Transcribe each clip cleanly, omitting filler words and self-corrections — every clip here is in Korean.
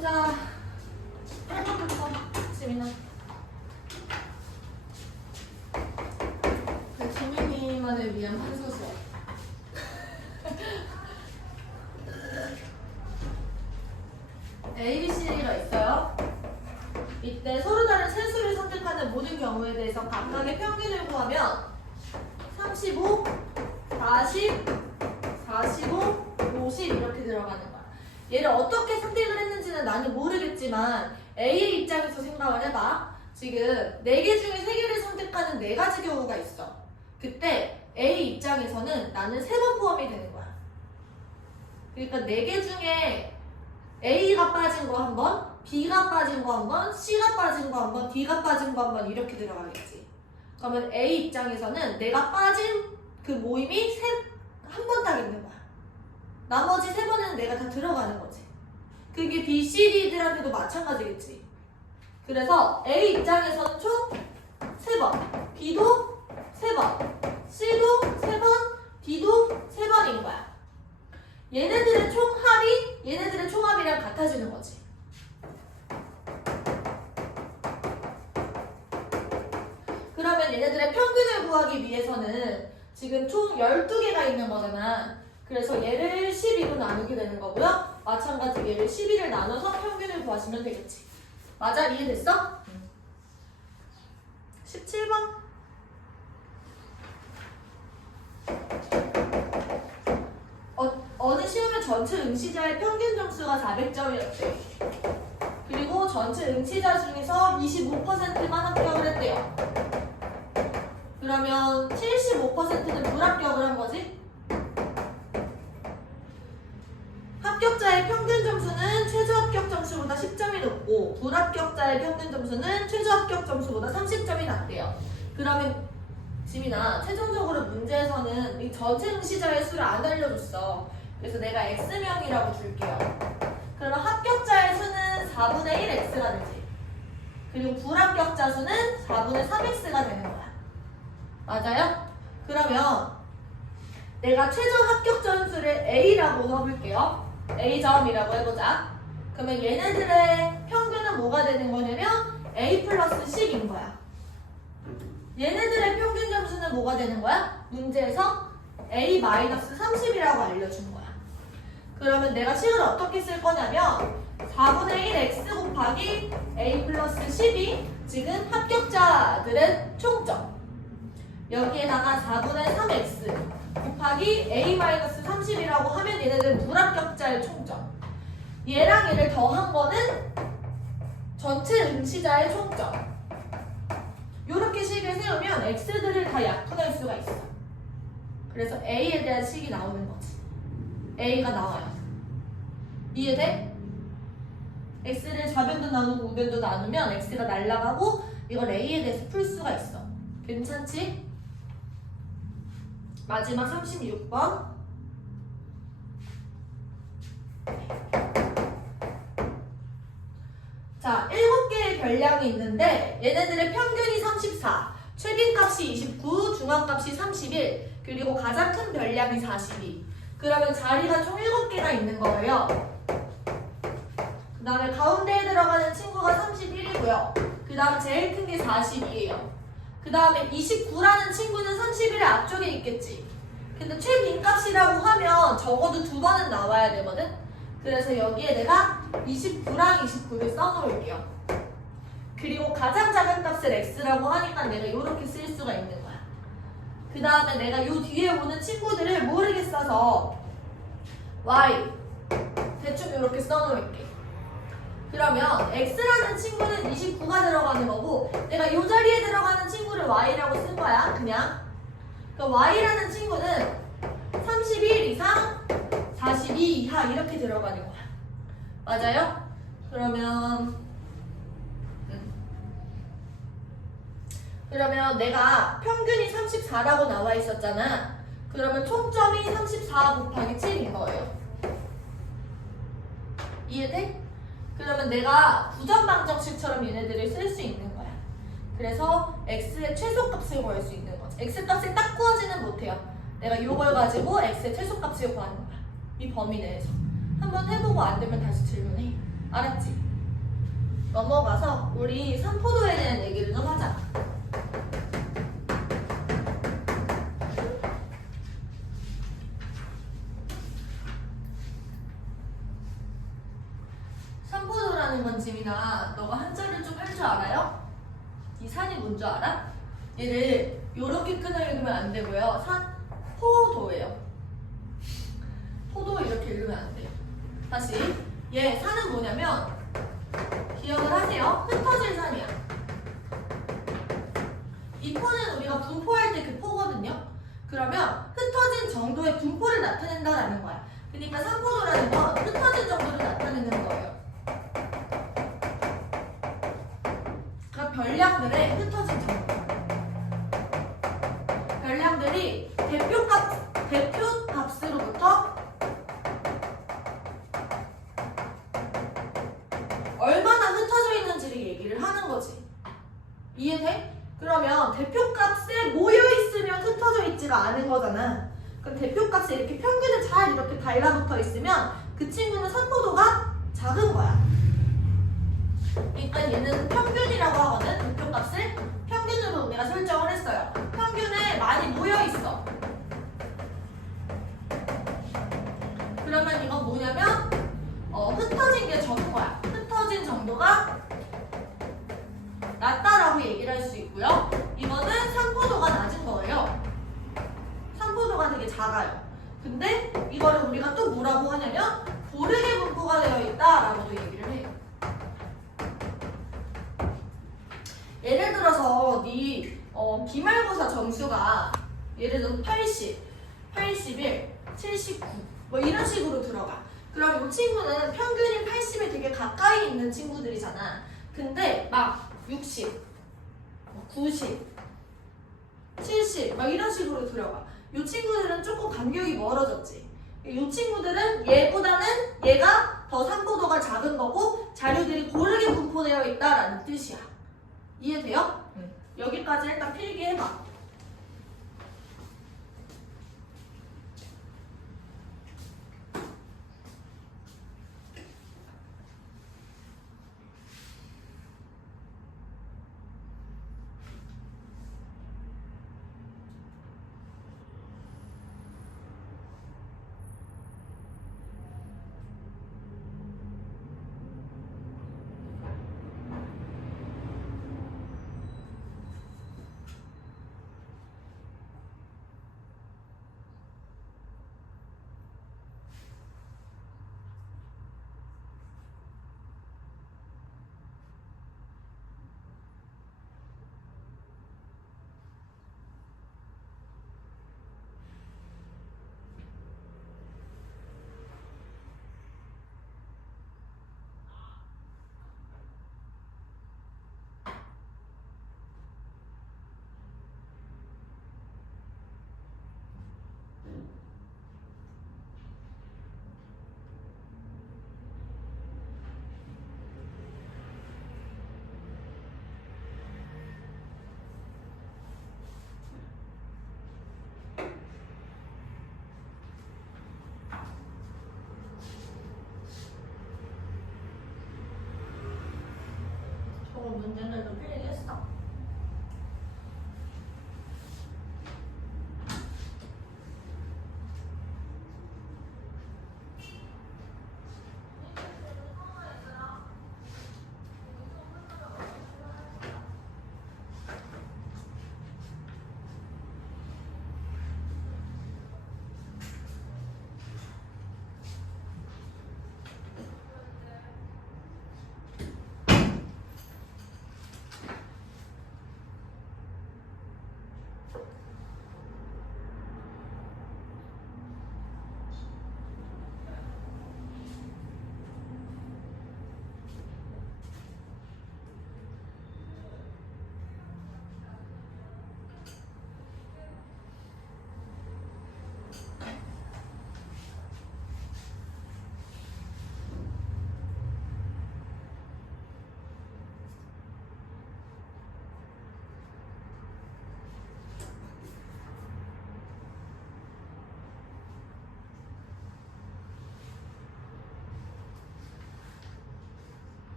자, 8번부터 지민아. 그 지민이만을 위한 판서 수업. A, B, C가 있어요. 이때 서로 다른 세 수를 선택하는 모든 경우에 대해서 각각의 평균을 구하면 35, 40, 45, 50 이렇게 들어가는 거야. 얘를 어떻게 선택을 했는지는 나는 모르겠지만 A의 입장에서 생각을 해봐. 지금 4개 중에 3개를 선택하는 4가지 경우가 있어. 그때 A 입장에서는 나는 3번 포함이 되는 거야. 그러니까 4개 중에 A가 빠진 거 한 번, B가 빠진 거 한 번, C가 빠진 거 한 번, D가 빠진 거 한 번 이렇게 들어가겠지. 그러면 A 입장에서는 내가 빠진 그 모임이 한 번 딱 있는 거야. 나머지 3번은 내가 다 들어가는 거지. 그게 B, C, D들한테도 마찬가지겠지. 그래서 A 입장에서는 총 3번, B도 3번, C도 3번, D도 3번인 거야. 얘네들의 총합이 얘네들의 총합이랑 같아지는 거지. 그러면 얘네들의 평균을 구하기 위해서는 지금 총 12개가 있는 거잖아. 그래서 얘를 12로 나누게 되는 거고요. 마찬가지로 얘를 12를 나눠서 평균을 구하시면 되겠지. 맞아? 이해됐어? 17번. 어느 시험의 전체 응시자의 평균 점수가 400점이었대. 그리고 전체 응시자 중에서 25%만 합격을 했대요. 그러면 75%는 불합격을 한 거지? 합격자의 평균 점수는 최저 합격 점수보다 10점이 높고 불합격자의 평균 점수는 최저 합격 점수보다 30점이 낮대요. 그러면 지민아, 최종적으로 문제에서는 이 전체 응시자의 수를 안 알려줬어. 그래서 내가 X명이라고 줄게요. 그러면 합격자의 수는 4분의 1X가 되지. 그리고 불합격자 수는 4분의 3X가 되는 거야. 맞아요? 그러면 내가 최종 합격 점수를 A라고 써볼게요. A점이라고 해보자. 그러면 얘네들의 평균은 뭐가 되는 거냐면 A 플러스 10인 거야. 얘네들의 평균 점수는 뭐가 되는 거야? 문제에서 A 마이너스 30이라고 알려준 거야. 그러면 내가 식을 어떻게 쓸 거냐면 4분의 1 X 곱하기 A 플러스 10이 지금 합격자들의 총점. 여기에다가 4분의 3X 곱하기 A 마이너스 30이라고 하면 얘네들은 불합격자의 총점. 얘랑 얘를 더한 거는 전체 응시자의 총점. 이렇게 식을 세우면 X들을 다 약분할 수가 있어. 그래서 A에 대한 식이 나오는 거지. A가 나와요. 이해돼? X를 좌변도 나누고 우변도 나누면 X가 날아가고 이걸 A에 대해서 풀 수가 있어. 괜찮지? 마지막 36번. 자, 7개의 별량이 있는데 얘네들의 평균이 34, 최빈값이 29, 중앙값이 31, 그리고 가장 큰 별량이 42. 그러면 자리가 총 7개가 있는 거예요. 그 다음에 가운데에 들어가는 친구가 31이고요. 그 다음 제일 큰 게 42예요. 그 다음에 29라는 친구는 31의 앞쪽에 있겠지. 근데 최빈값이라고 하면 적어도 2번은 나와야 되거든. 그래서 여기에 내가 29랑 29를 써놓을게요. 그리고 가장 작은 값을 x라고 하니까 내가 이렇게 쓸 수가 있는 거야. 그 다음에 내가 요 뒤에 오는 친구들을 모르게 써서 y 대충 이렇게 써놓을게. 그러면 x라는 친구는 29가 들어가는 거고 내가 이 자리에 들어가는 친구를 y라고 쓴 거야. 그냥 그 y라는 친구는 31 이상 42 이하 이렇게 들어가는 거야. 맞아요? 그러면 내가 평균이 34라고 나와 있었잖아. 그러면 총점이 34 곱하기 7인 거예요. 이해돼? 그러면 내가 부정방정식처럼 얘네들을 쓸 수 있는 거야. 그래서 x의 최소값을 구할 수 있는 거지. x값을 딱 구하지는 못해요. 내가 이걸 가지고 x의 최소값을 구하는 거야. 이 범위 내에서. 한번 해보고 안 되면 다시 질문해. 알았지? 넘어가서 우리 산포도에 대한 얘기를 좀 하자. 산포도라는 건 지민아, 너가 한자를 좀 할 줄 알아요? 이 산이 뭔 줄 알아? 얘를 요렇게 끊어 읽으면 안 되고요. 산포도예요. 포도 이렇게 읽으면 안 돼요. 다시, 얘 산은 뭐냐면 기억을 하세요. 흩어진 산이야. 이 포는 우리가 분포할 때 그 포거든요. 그러면 흩어진 정도의 분포를 나타낸다라는 거야. 그러니까 산포도라는 건 흩어진 정도를 나타내는 거예요. 그러니까 별량들의 흩어진 정도. 별량들이 대표값으로부터 얼마나 흩어져 있는지를 얘기를 하는 거지. 이해돼? 그러면 대표값에 모여있으면 흩어져 있지가 않은 거잖아. 그럼 대표값에 이렇게 평균을 잘 이렇게 달라붙어 있으면 그 친구는 산포도가 작은 거야. 그러니까 얘는 평균이라고 하거든. 대표값을 평균으로 우리가 설정을 했어요. 평균에 많이 모여있어. 그러면 이건 뭐냐면 흩어진 게 적은 거야. 흩어진 정도가 낮다라고 얘기를 할 수 있고요. 이거는 산포도가 낮은 거예요. 산포도가 되게 작아요. 근데 이거를 우리가 또 뭐라고 하냐면 고르게 분포가 되어 있다라고도 얘기를 해요. 예를 들어서 네 기말고사 점수가 예를 들어서 80, 81, 79 뭐 이런 식으로 들어가. 그럼 이 친구는 평균인 80에 되게 가까이 있는 친구들이잖아. 근데 막 60, 90, 70 막 이런 식으로 들어가. 이 친구들은 조금 간격이 멀어졌지. 이 친구들은 얘보다는 얘가 더 산포도가 작은 거고 자료들이 고르게 분포되어 있다라는 뜻이야. 이해돼요? 응. 여기까지 일단 필기해봐.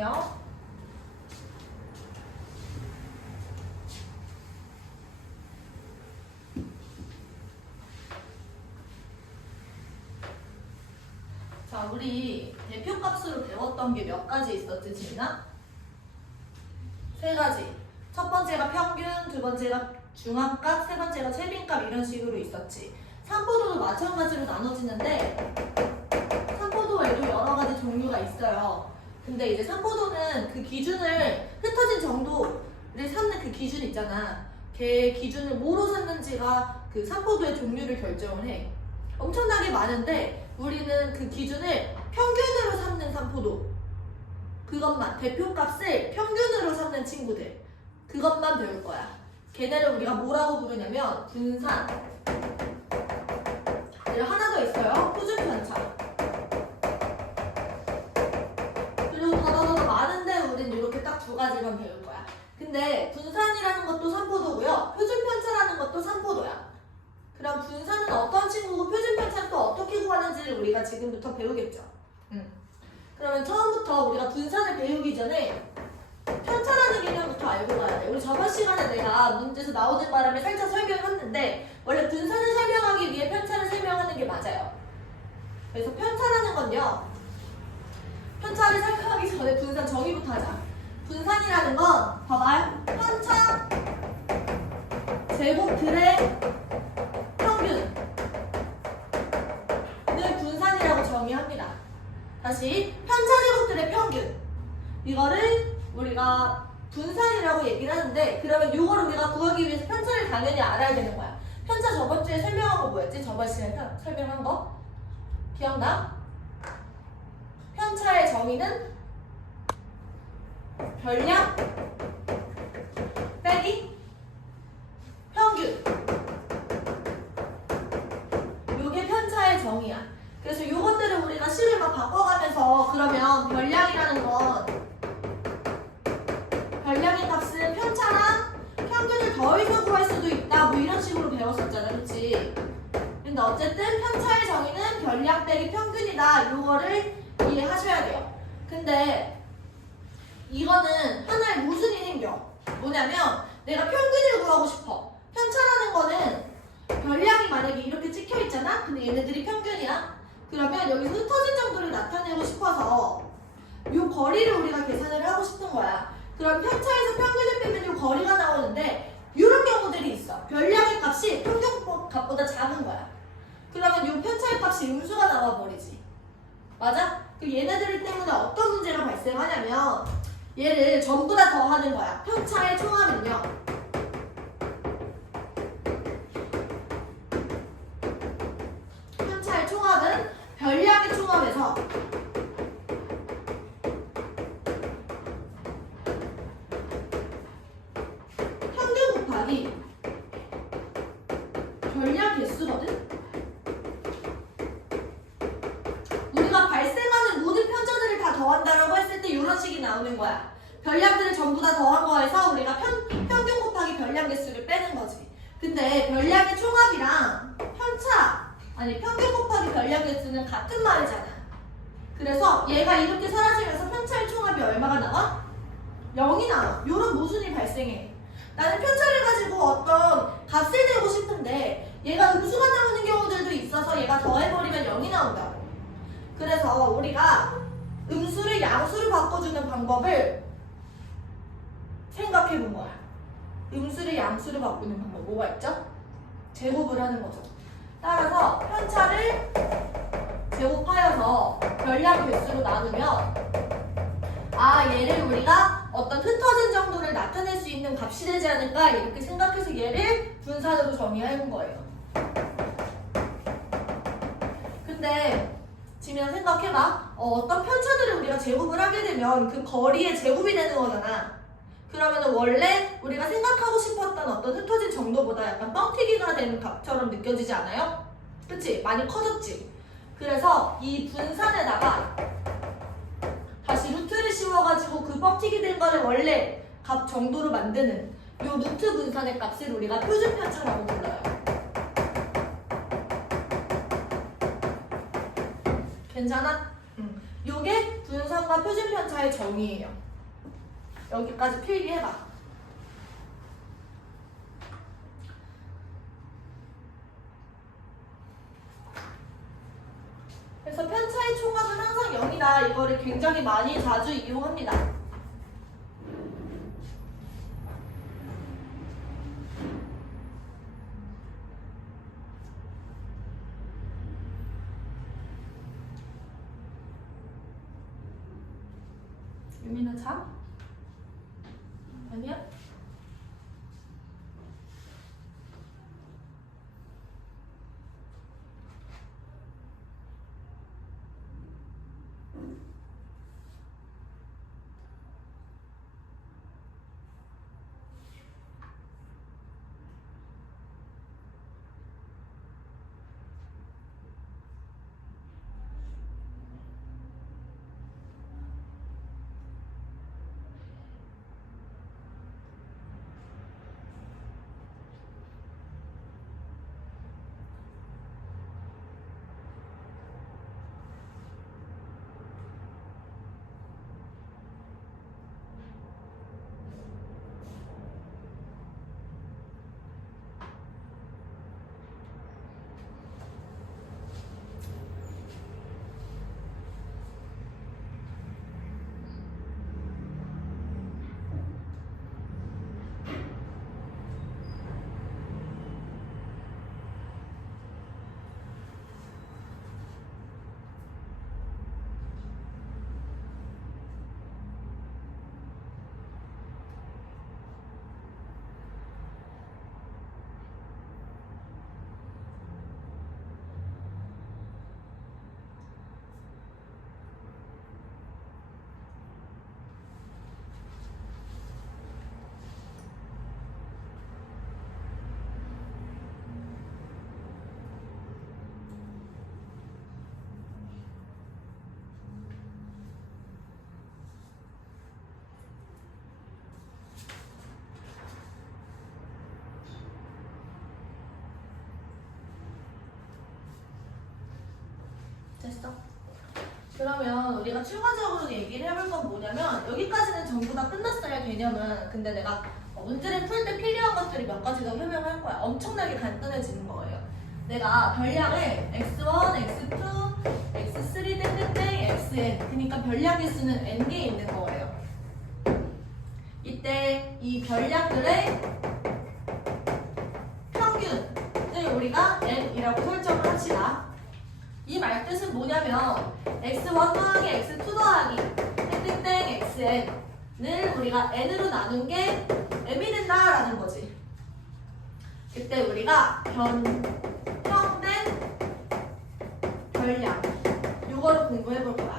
정리해요. 자, 우리 대표값으로 배웠던 게 몇 가지 있었지, 지민아? 세 가지. 첫 번째가 평균, 두 번째가 중앙값, 세 번째가 최빈값 이런 식으로 있었지. 삼포도도 마찬가지로 나눠지는데 삼포도에도 여러 가지 종류가 있어요. 근데 이제 삼포도는 그 기준을 흩어진 정도를 삼는 그 기준 있잖아. 걔 기준을 뭐로 삼는지가 그 삼포도의 종류를 결정을 해. 엄청나게 많은데 우리는 그 기준을 평균으로 삼는 삼포도, 그것만, 대표값을 평균으로 삼는 친구들, 그것만 배울 거야. 걔네를 우리가 뭐라고 부르냐면 분산. 그리고 하나 더 있어요. 표준편차. 그리고 더 많은데 우린 이렇게 딱 두 가지만 배울 거야. 근데 분산이라는 것도 삼포도고요. 표준편차라는 것도 삼포도야. 그럼 분산은 어떤 친구고 표준편차는 또 어떻게 구하는지를 우리가 지금부터 배우겠죠. 그러면 처음부터 우리가 분산을 배우기 전에 편차라는 개념부터 알고 가야 돼. 우리 저번 시간에 내가 문제에서 나오는 바람에 살짝 설명했는데 원래 분산을 설명하기 위해 편차를 설명하는 게 맞아요. 그래서 편차라는 건요. 편차를 설명하기 전에 분산 정의부터 하자. 분산이라는 건 봐봐요. 편차 제곱들의 평균을 분산이라고 정의합니다. 다시 편차 제곱들의 평균, 이거를 우리가 분산이라고 얘기를 하는데, 그러면 이걸 우리가 구하기 위해서 편차를 당연히 알아야 되는 거야. 편차 저번 주에 설명한 거 뭐였지? 저번 시간에 설명한 거? 기억나? 편차의 정의는 별량 빼기 평균. 요게 편차의 정의야. 그래서 요것들을 우리가 식을 막 바꿔가면서, 그러면 별량이라는 건 별량의 값은 편차랑 평균을 더해서 구할 수도 있다, 뭐 이런 식으로 배웠었잖아, 그치? 근데 어쨌든 편차의 정의는 별량 빼기 평균이다, 요거를 이해하셔야 돼요. 근데 이거는 하나의 모순이 생겨. 뭐냐면 내가 평균을 구하고 싶어. 편차라는 거는 별량이 만약에 이렇게 찍혀 있잖아? 근데 얘네들이 평균이야. 그러면 여기서 흩어진 정도를 나타내고 싶어서 요 거리를 우리가 계산을 하고 싶은 거야. 그럼 편차에서 평균을 빼면 요 거리가 나오는데 이런 경우들이 있어. 별량의 값이 평균 값보다 작은 거야. 그러면 요 편차의 값이 음수가 나와버리지. 맞아? 그 얘네들 때문에 어떤 문제가 발생하냐면 얘를 전부 다 더하는 거야. 편차의 총합은요, 편차의 총합은 별량의 총합에서 평균 곱하기 별량 개수거든? 우리가 발생하는 모든 편차들을 다 더한다라고 했을 때 이런 식이 나오는 거야. 별량들을 전부 다 더한 거에서 우리가 평균 곱하기 별량 개수를 빼는 거지. 근데 별량의 총합이랑 평균 곱하기 별량 개수는 같은 말이잖아. 그래서 얘가 이렇게 사라지면서 편차의 총합이 얼마가 나와? 0이 나와. 이런 모순이 발생해. 나는 편차를 가지고 어떤 값을 내고 싶은데 얘가 음수가 나오는 경우들도 있어서 얘가 더해버리면 0이 나온다고. 그래서 우리가 음수를 양수로 바꿔주는 방법을 생각해 본 거야. 음수를 양수로 바꾸는 방법 뭐가 있죠? 제곱을 하는 거죠. 따라서 편차를 제곱하여서 별량 개수로 나누면 얘를 우리가 어떤 흩어진 정도를 나타낼 수 있는 값이 되지 않을까, 이렇게 생각해서 얘를 분산으로 정의해 본 거예요. 근데 지민아 생각해봐. 어떤 편차들을 우리가 제곱을 하게 되면 그 거리의 제곱이 되는 거잖아. 그러면 원래 우리가 생각하고 싶었던 어떤 흩어진 정도보다 약간 뻥튀기가 되는 값처럼 느껴지지 않아요? 그치? 많이 커졌지? 그래서 이 분산에다가 다시 루트를 씌워가지고 그 뻥튀기 된 거를 원래 값 정도로 만드는 요 루트 분산의 값을 우리가 표준편차라고 불러요. 괜찮아? 요게 분산과 표준편차의 정의예요. 여기까지 필기해봐. 그래서 편차의 총합은 항상 0이다. 이거를 굉장히 많이 자주 이용합니다. 유민아 자? 아니야? 됐어? 그러면 우리가 추가적으로 얘기를 해볼 건 뭐냐면 여기까지는 전부 다 끝났어요, 개념은. 근데 내가 문제를 풀 때 필요한 것들이 몇 가지 더 설명할 거야. 엄청나게 간단해지는 거예요. 내가 별량을 x1, x2, x3 땡땡땡, xn 그러니까 별량의 수는 n개 있는 거예요. 이때 이 별량들의 평균을 우리가 n이라고 설정을 합시다. 이 말뜻은 뭐냐면 x1 더하기 x2 더하기 땡땡땡 xn을 우리가 n으로 나눈 게 m이 된다라는 거지. 그때 우리가 변형된 별량 이거를 공부해 볼 거야.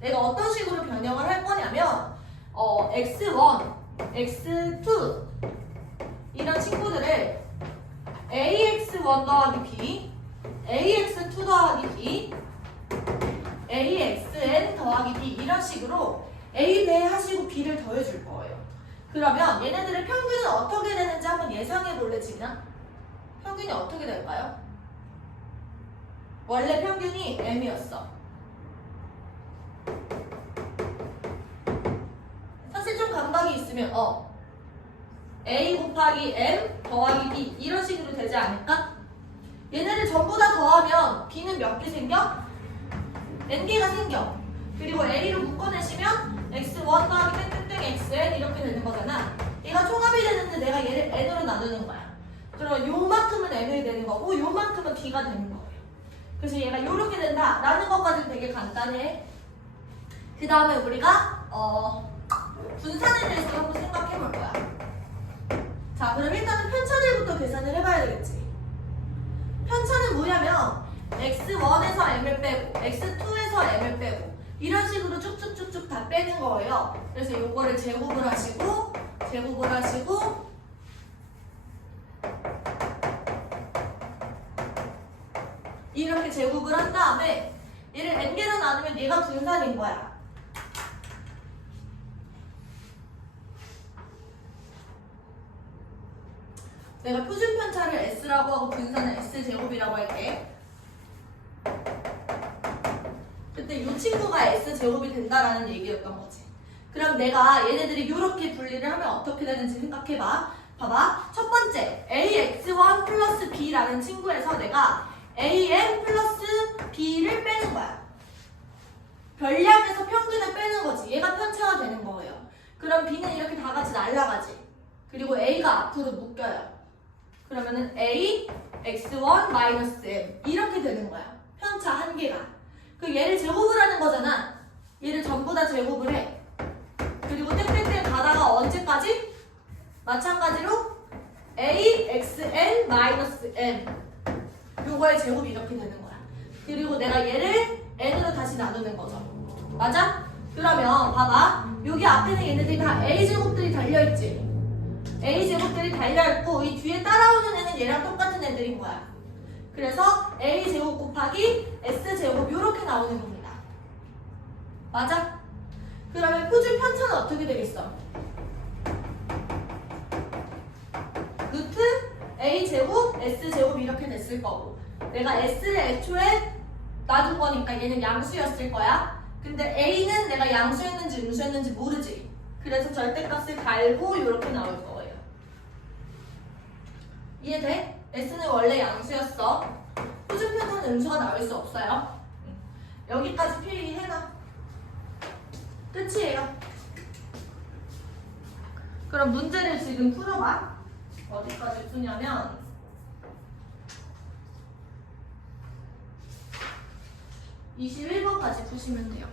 내가 어떤 식으로 변형을 할 거냐면 x1, x2 이런 친구들을 ax1 더하기 b, ax2 더하기 b, axn 더하기 b 이런 식으로 a 배하시고 b를 더해줄 거예요. 그러면 얘네들의 평균은 어떻게 되는지 한번 예상해 볼래, 지나? 평균이 어떻게 될까요? 원래 평균이 m이었어. 사실 좀 감각이 있으면 a 곱하기 m 더하기 b 이런 식으로 되지 않을까? 얘네를 전부 다 더하면 b는 몇 개 생겨? n개가 생겨. 그리고 a로 묶어내시면 x1 더하기 땡땡땡 xn 이렇게 되는 거잖아. 얘가 총합이 되는데 내가 얘를 n으로 나누는 거야. 그럼 요만큼은 m이 되는 거고 요만큼은 b가 되는 거예요. 그래서 얘가 요렇게 된다라는 것까지는 되게 간단해. 그 다음에 우리가 분산에 대해서 한번 생각해 볼 거야. 자, 그럼 일단은 편차들부터 계산을 해봐야 되겠지. 편차는 뭐냐면 x1에서 m을 빼고 x2에서 m을 빼고 이런 식으로 쭉쭉쭉쭉 다 빼는 거예요. 그래서 요거를 제곱을 하시고 이렇게 제곱을 한 다음에 얘를 n개로 나누면 얘가 분산인 거야. 내가 표준 편차를 s라고 하고 분산을 s제곱이라고 할게. 그 그때 이 친구가 S제곱이 된다라는 얘기였던 거지. 그럼 내가 얘네들이 이렇게 분리를 하면 어떻게 되는지 생각해봐. 봐봐. 첫 번째, AX1 플러스 B라는 친구에서 내가 AM 플러스 B를 빼는 거야. 별량에서 평균을 빼는 거지. 얘가 편차가 되는 거예요. 그럼 B는 이렇게 다 같이 날아가지. 그리고 A가 앞으로 묶여요. 그러면은 A, X1 마이너스 M 이렇게 되는 거야. 편차 한 개가. 그 얘를 제곱을 하는 거잖아. 얘를 전부 다 제곱을 해. 그리고 땡땡땡 가다가 언제까지? 마찬가지로 A, XN 마이너스 M 요거의 제곱이 이렇게 되는 거야. 그리고 내가 얘를 N으로 다시 나누는 거죠. 맞아? 그러면 봐봐. 여기 앞에는 얘네들이 다 A제곱들이 달려있지. A제곱들이 달려있고 이 뒤에 따라오는 애는 얘랑 똑같은 애들인 거야. 그래서 A제곱 곱하기 S제곱 이렇게 나오는 겁니다. 맞아? 그러면 표준 편차는 어떻게 되겠어? 루트 A제곱 S제곱 이렇게 됐을 거고 내가 S를 애초에 놔둔 거니까 얘는 양수였을 거야. 근데 A는 내가 양수였는지 음수였는지 모르지. 그래서 절대값을 달고 이렇게 나올 거예요. 이해돼? S는 원래 양수였어. 표준 편차는 음수가 나올 수 없어요. 여기까지 필기해놔. 끝이에요. 그럼 문제를 지금 풀어봐. 어디까지 푸냐면 21번까지 푸시면 돼요.